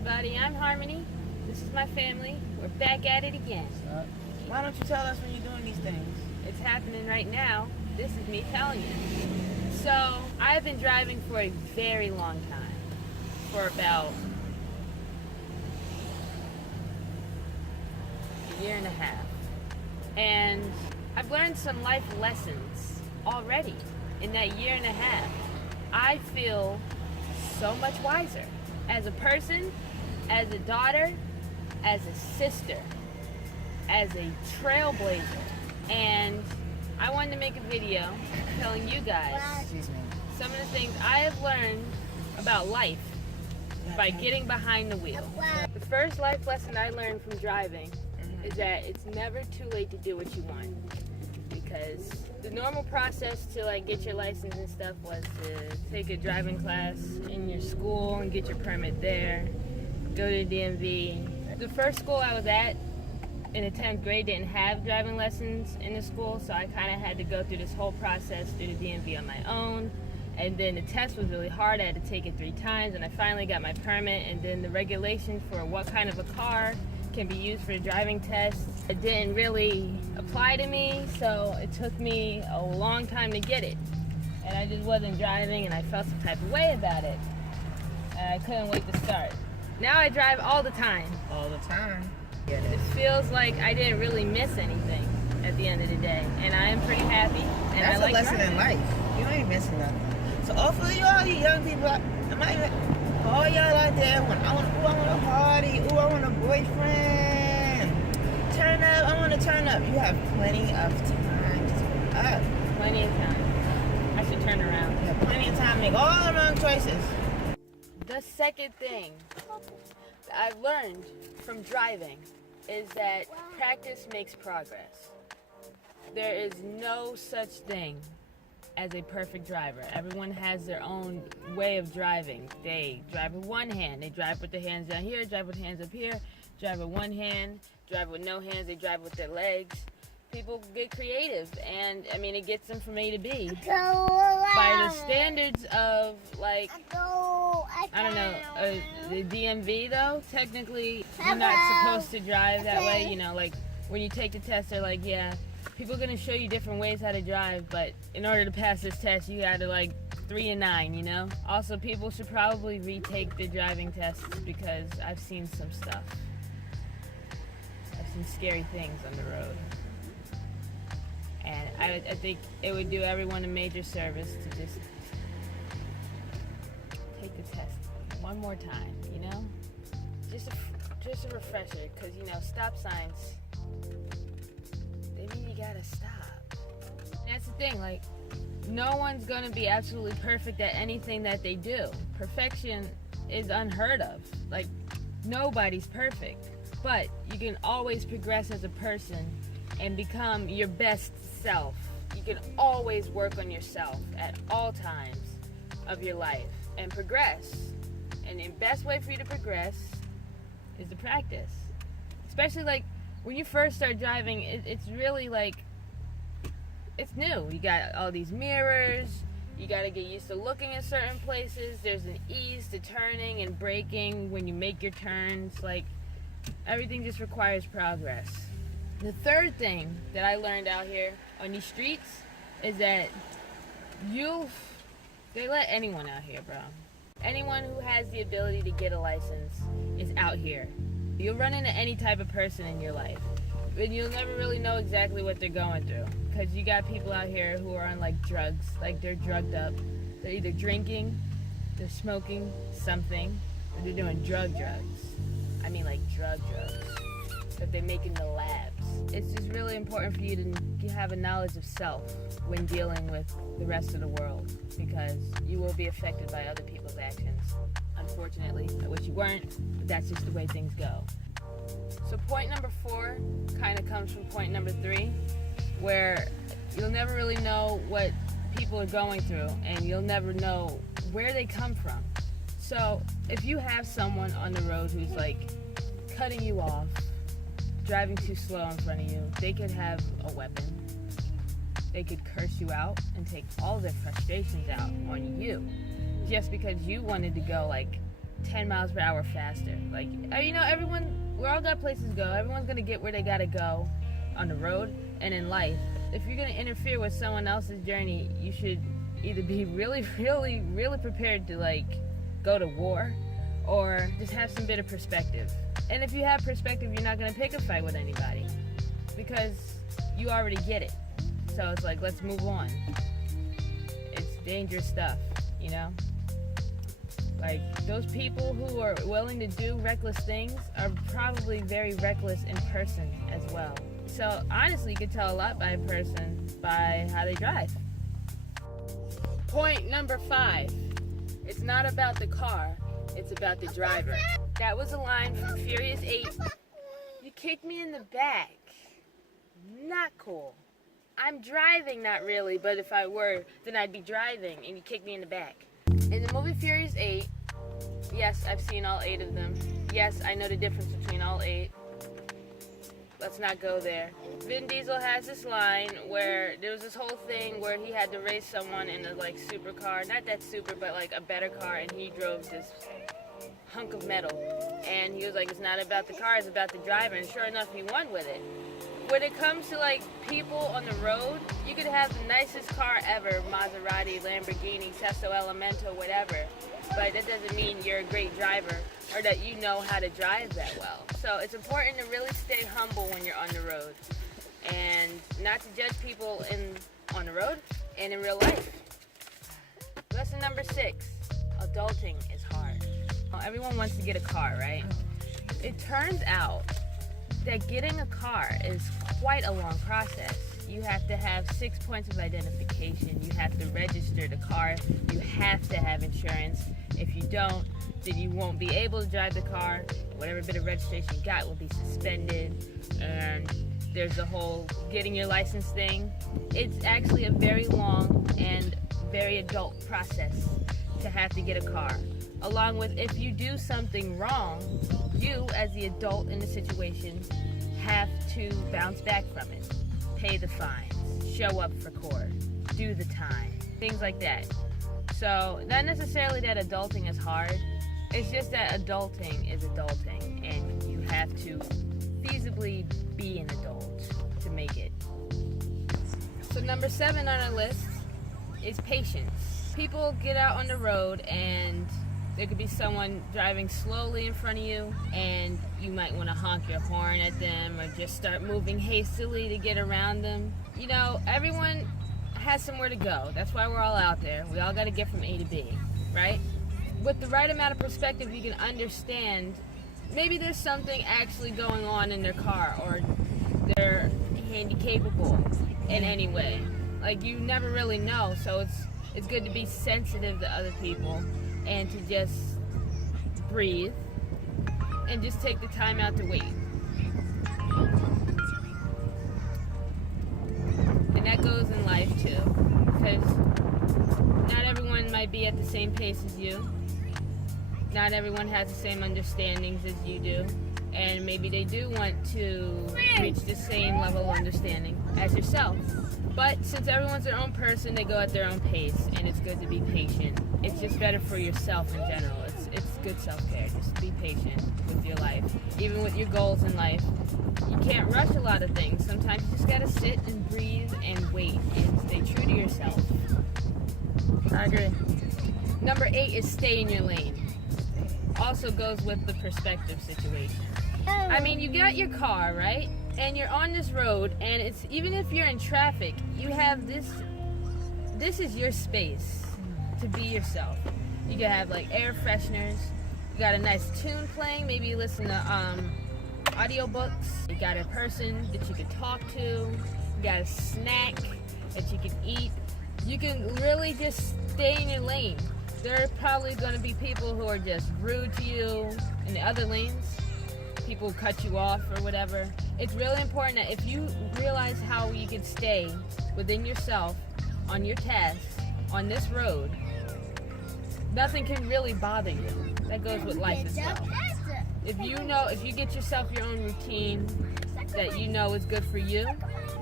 everybody, I'm Harmony. This is my family. We're back at it again. Why don't you tell us when you're doing these things? It's happening right now. This is me telling you. So, I've been driving for a very long time. For about a year and a half. And I've learned some life lessons already in that year and a half. I feel so much wiser as a person, as a daughter, as a sister, as a trailblazer. And I wanted to make a video telling you guys some of the things I have learned about life by getting behind the wheel. The first life lesson I learned from driving is that it's never too late to do what you want. Because the normal process to get your license and stuff was to take a driving class in your school and get your permit there, go to the DMV. The first school I was at in the 10th grade didn't have driving lessons in the school, so I kind of had to go through this whole process through the DMV on my own. And then the test was really hard. I had to take it 3 times, and I finally got my permit. And then the regulations for what kind of a car can be used for the driving test, it didn't really apply to me, so it took me a long time to get it. And I just wasn't driving, and I felt some type of way about it. And I couldn't wait to start. Now I drive all the time. All the time. It feels like I didn't really miss anything at the end of the day, and I am pretty happy. And That's I like a lesson driving. in life. You ain't missing nothing. So hopefully all you young people, all y'all out there, I want a party, I want a boyfriend. Turn up, I want to turn up. You have plenty of time to turn up. Plenty of time. I should turn around. You have plenty of time to make all the wrong choices. The second thing that I've learned from driving is that practice makes progress. There is no such thing as a perfect driver. Everyone has their own way of driving. They drive with one hand, they drive with their hands down here, drive with hands up here, drive with one hand, drive with no hands, they drive with their legs. People get creative, and it gets them from A to B. By the standards of the DMV though, technically you're not supposed to drive that way. When you take the test, they're like, yeah, people are gonna show you different ways how to drive, but in order to pass this test, you gotta 3 and 9, Also, people should probably retake the driving tests because I've seen some stuff. I've seen scary things on the road. And I think it would do everyone a major service to just take the test one more time, Just a refresher, because, stop signs, they mean you gotta stop. And that's the thing, no one's gonna be absolutely perfect at anything that they do. Perfection is unheard of. Nobody's perfect. But you can always progress as a person and become your best self. You can always work on yourself at all times of your life and progress. And the best way for you to progress is to practice. Especially when you first start driving, it's really it's new. You got all these mirrors, you got to get used to looking at certain places. There's an ease to turning and braking when you make your turns. Everything just requires progress. The third thing that I learned out here on these streets is that they let anyone out here, bro. Anyone who has the ability to get a license is out here. You'll run into any type of person in your life, but you'll never really know exactly what they're going through, because you got people out here who are on drugs, they're drugged up. They're either drinking, they're smoking something, or they're doing drugs. Drugs that they make in the labs. It's just really important for you to have a knowledge of self when dealing with the rest of the world, because you will be affected by other people's actions. Unfortunately, I wish you weren't, but that's just the way things go. So point number 4 kind of comes from point number 3, where you'll never really know what people are going through, and you'll never know where they come from. So if you have someone on the road who's cutting you off, driving too slow in front of you, they could have a weapon. They could curse you out and take all their frustrations out on you just because you wanted to go 10 miles per hour faster. Like, you know, we all got places to go. Everyone's gonna get where they gotta go on the road and in life. If you're gonna interfere with someone else's journey, you should either be really, really, really prepared to like go to war, or just have some bit of perspective. And if you have perspective, you're not gonna pick a fight with anybody because you already get it. So it's like, let's move on. It's dangerous stuff, you know? Like, those people who are willing to do reckless things are probably very reckless in person as well. So honestly, you can tell a lot by a person by how they drive. Point number 5. It's not about the car, it's about the driver. That was a line from Furious 8. You kicked me in the back. Not cool. I'm driving, not really, but if I were, then I'd be driving and you kicked me in the back. In the movie Furious 8, yes, I've seen all 8 of them. Yes, I know the difference between all 8. Let's not go there. Vin Diesel has this line where there was this whole thing where he had to race someone in a like supercar, not that super, but like a better car, and he drove this hunk of metal. And he was like, it's not about the car, it's about the driver, and sure enough, he won with it. When it comes to like people on the road, you could have the nicest car ever, Maserati, Lamborghini, Sesto Elemento, whatever, but that doesn't mean you're a great driver or that you know how to drive that well. So it's important to really stay humble when you're on the road and not to judge people on the road and in real life. Lesson number 6, adulting is hard. Everyone wants to get a car, right? It turns out that getting a car is quite a long process. You have to have 6 points of identification. You have to register the car. You have to have insurance. If you don't, then you won't be able to drive the car. Whatever bit of registration you got will be suspended. And there's the whole getting your license thing. It's actually a very long and very adult process to have to get a car. Along with, if you do something wrong, you as the adult in the situation have to bounce back from it. Pay the fines, show up for court, do the time, things like that. So not necessarily that adulting is hard, it's just that adulting is adulting and you have to feasibly be an adult to make it. So number 7 on our list is patience. People get out on the road and there could be someone driving slowly in front of you and you might want to honk your horn at them or just start moving hastily to get around them. You know, everyone has somewhere to go. That's why we're all out there. We all got to get from A to B, right? With the right amount of perspective, you can understand maybe there's something actually going on in their car or they're handy-capable in any way. Like, you never really know, so it's good to be sensitive to other people and to just breathe and just take the time out to wait. And that goes in life too, because not everyone might be at the same pace as you. Not everyone has the same understandings as you do, and maybe they do want to reach the same level of understanding as yourself. But since everyone's their own person, they go at their own pace, and it's good to be patient. It's just better for yourself in general. It's good self-care. Just be patient with your life. Even with your goals in life, you can't rush a lot of things. Sometimes you just gotta sit and breathe and wait and stay true to yourself. I agree. Number 8 is stay in your lane. Also goes with the perspective situation. I mean, you got your car, right? And you're on this road, and it's even if you're in traffic, you have this is your space to be yourself. You can have like air fresheners, you got a nice tune playing, maybe you listen to audiobooks, you got a person that you can talk to, you got a snack that you can eat. You can really just stay in your lane. There are probably going to be people who are just rude to you in the other lanes. People cut you off or whatever. It's really important that if you realize how you can stay within yourself on your tasks on this road, nothing can really bother you. That goes with life as well. If you get yourself your own routine that you know is good for you,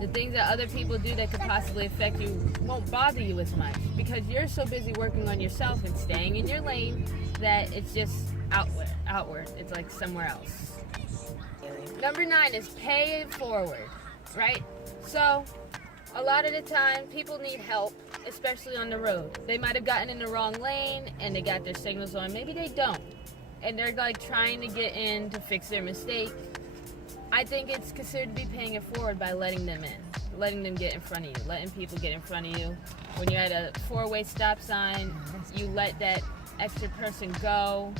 the things that other people do that could possibly affect you won't bother you as much because you're so busy working on yourself and staying in your lane that it's just outward. It's like somewhere else. Number 9 is pay it forward, right? So a lot of the time people need help, especially on the road. They might have gotten in the wrong lane and they got their signals on. Maybe they don't. And they're like trying to get in to fix their mistake. I think it's considered to be paying it forward by letting them in, letting them get in front of you, letting people get in front of you. When you're at a 4-way stop sign, you let that extra person go.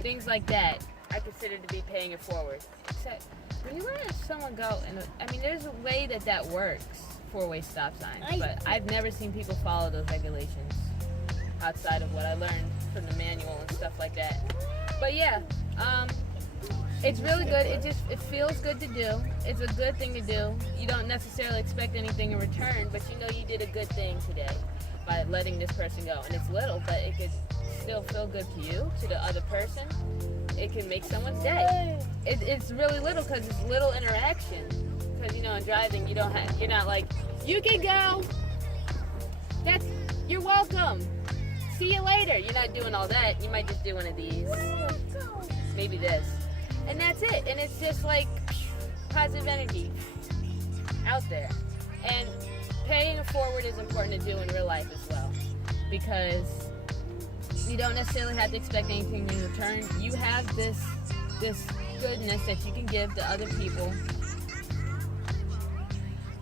Things like that I consider to be paying it forward. Except when you let someone go, and I mean, there's a way that works, 4-way stop signs, but I've never seen people follow those regulations outside of what I learned from the manual and stuff like that. But yeah, it's really good. It feels good to do. It's a good thing to do. You don't necessarily expect anything in return, but you know you did a good thing today by letting this person go. And it's little, but it could still feel good to you, to the other person. It can make someone's day. It's really little because it's little interaction. Because you know, in driving, you're not like, you can go. You're welcome. See you later. You're not doing all that. You might just do one of these. Maybe this. And that's it. And it's just like positive energy out there. And paying it forward is important to do in real life as well. Because you don't necessarily have to expect anything in return. You have this goodness that you can give to other people.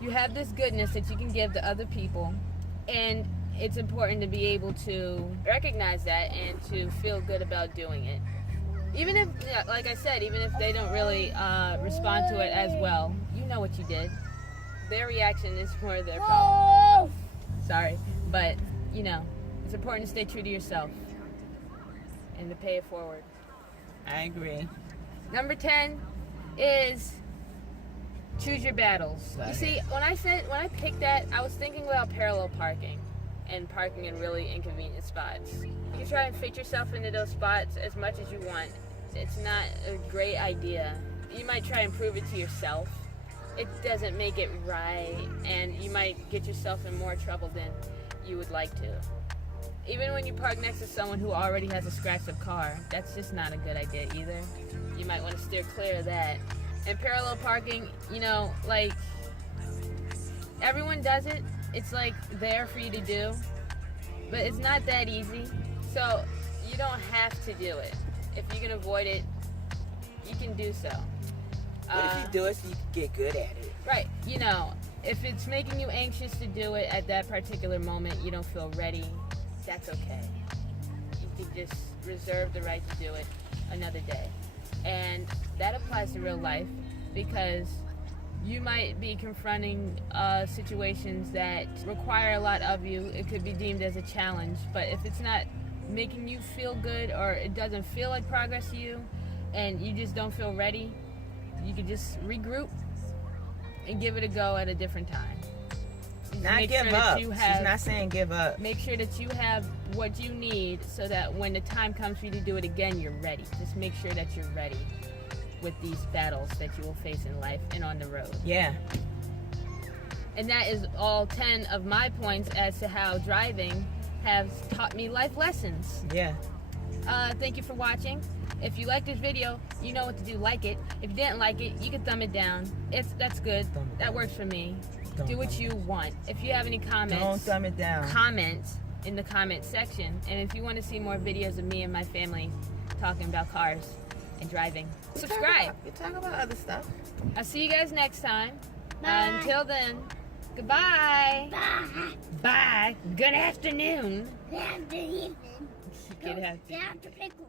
You have this goodness that you can give to other people. And it's important to be able to recognize that and to feel good about doing it. Even if, like I said, even if they don't really respond to it as well, you know what you did. Their reaction is more their problem. Sorry, but you know, it's important to stay true to yourself and to pay it forward. I agree. Number 10 is choose your battles. You see, when I picked that, I was thinking about parallel parking and parking in really inconvenient spots. You try and fit yourself into those spots as much as you want. It's not a great idea. You might try and prove it to yourself. It doesn't make it right, and you might get yourself in more trouble than you would like to. Even when you park next to someone who already has a scratched up car, that's just not a good idea either. You might want to steer clear of that. And parallel parking, you know, like, everyone does it. It's like there for you to do, but it's not that easy. So you don't have to do it. If you can avoid it, you can do so. What if you do it so you can get good at it? Right. You know, if it's making you anxious to do it at that particular moment, you don't feel ready, that's okay. You can just reserve the right to do it another day. And that applies to real life because you might be confronting situations that require a lot of you. It could be deemed as a challenge, but if it's not making you feel good or it doesn't feel like progress to you and you just don't feel ready, you can just regroup and give it a go at a different time. Not give up. She's not saying give up. Make sure that you have what you need so that when the time comes for you to do it again, you're ready. Just make sure that you're ready with these battles that you will face in life and on the road. Yeah. And that is all 10 of my points as to how driving has taught me life lessons. Yeah. Thank you for watching. If you liked this video, you know what to do. Like it. If you didn't like it, you can thumb it down. That's good. That works for me. Do what you want. If you have any comments, don't thumb it down. Comment in the comment section. And if you want to see more videos of me and my family talking about cars and driving, subscribe. We talk about other stuff. I'll see you guys next time. Until then, goodbye. Bye. Bye. Good afternoon. Good afternoon. Good afternoon. Down to pickle.